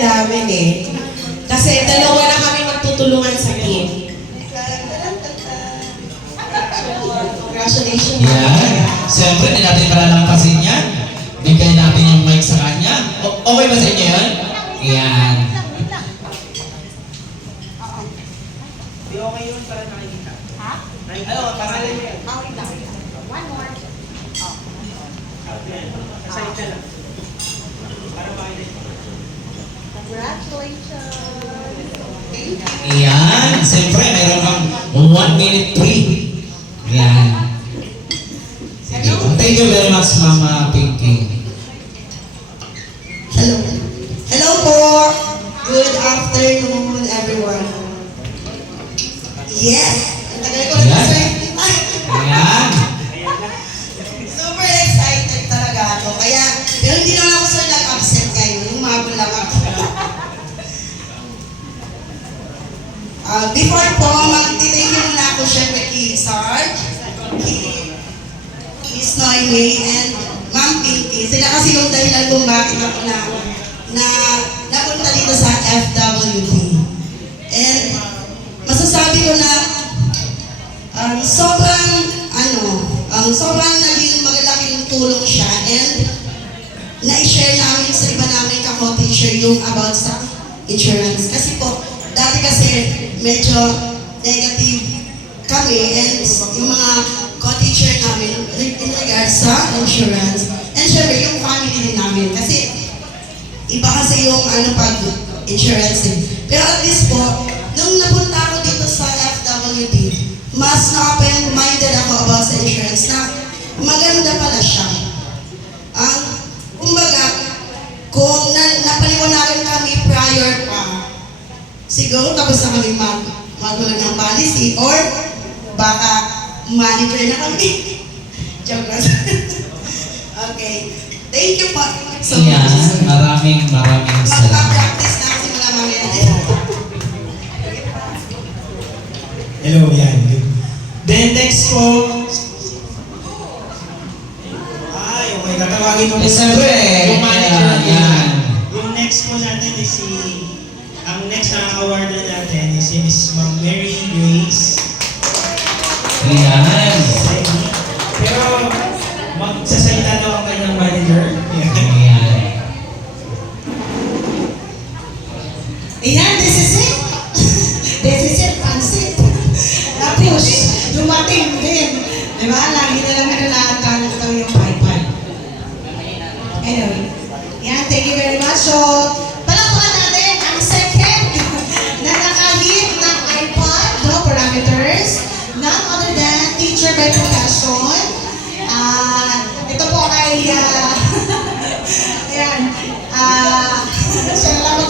namin eh. Kasi dalawa na kami magtutulungan sa team. Congratulations. Yan. Siyempre, hindi natin palalampasin yan. Bigay natin yung mic sa kanya. Okay ba sa inyo yan? Yan. Di okay yun para nakikita. Ha? Ano, pangalan mo yan? Okay lang. One more. Aside ka lang. Para makikita. Congratulations. Thank you. Yan. Siyempre, meron kang 1 minute 3. Yan. Sige. Thank you very much, Mama Pinky. Hello. Hello po. Good afternoon, everyone. Yes. Ang tagal ko na Yan. Yan. Super excited talaga ako. Kaya, pero hindi naman ako sir nag-absent ngayon. Umabol lang ako. Before po, mag-thank you muna ako syempre kay Sarge, kay Miss Noymay, and Ma'am Pinky. Sila kasi yung dahilan kung bakit ako napunta dito sa FWD. And masasabi ko na sobrang naging magalaking tulong siya, and na-share namin sa iba namin ka-co-teacher yung about sa insurance. Kasi po, dati kasi medyo negative kami, and yung mga co-teacher namin in regards sa insurance. And syempre yung family din namin. Kasi iba kasi yung pag insurance din. Pero at least po, nung napunta ako dito sa FWD, mas na-open-minded ako about sa insurance na maganda pala siya. Kumbaga, kung napaliwanagan kami prior pa, siguro tapos na kami magulang ng policy, or baka manager na kami. Joke lang. Okay. Thank you po. So Yan. much. Maraming salamat. Magpa-practice na kasi mula mamaya. Hello, yan. Then next po. Ay, okay. Tatawagin mo. Eh, siyempre, Yung manager. yan. Yung next po natin is ang next na award na natin is si Miss Ma'am Mary Grace. Yan. Pero magsasalita daw ang kanyang manager. Yan. Ayan, this is it. This is it, pansit. Tapos, dumating din. Di ba? Lagi na lang nalalaan ko yung iPad. Anyway. Yan, thank you very much. So, palakpakan natin ang second na nakahit ng iPad, no parameters, none other than teacher by profession. Ito po ay, ayan, salamat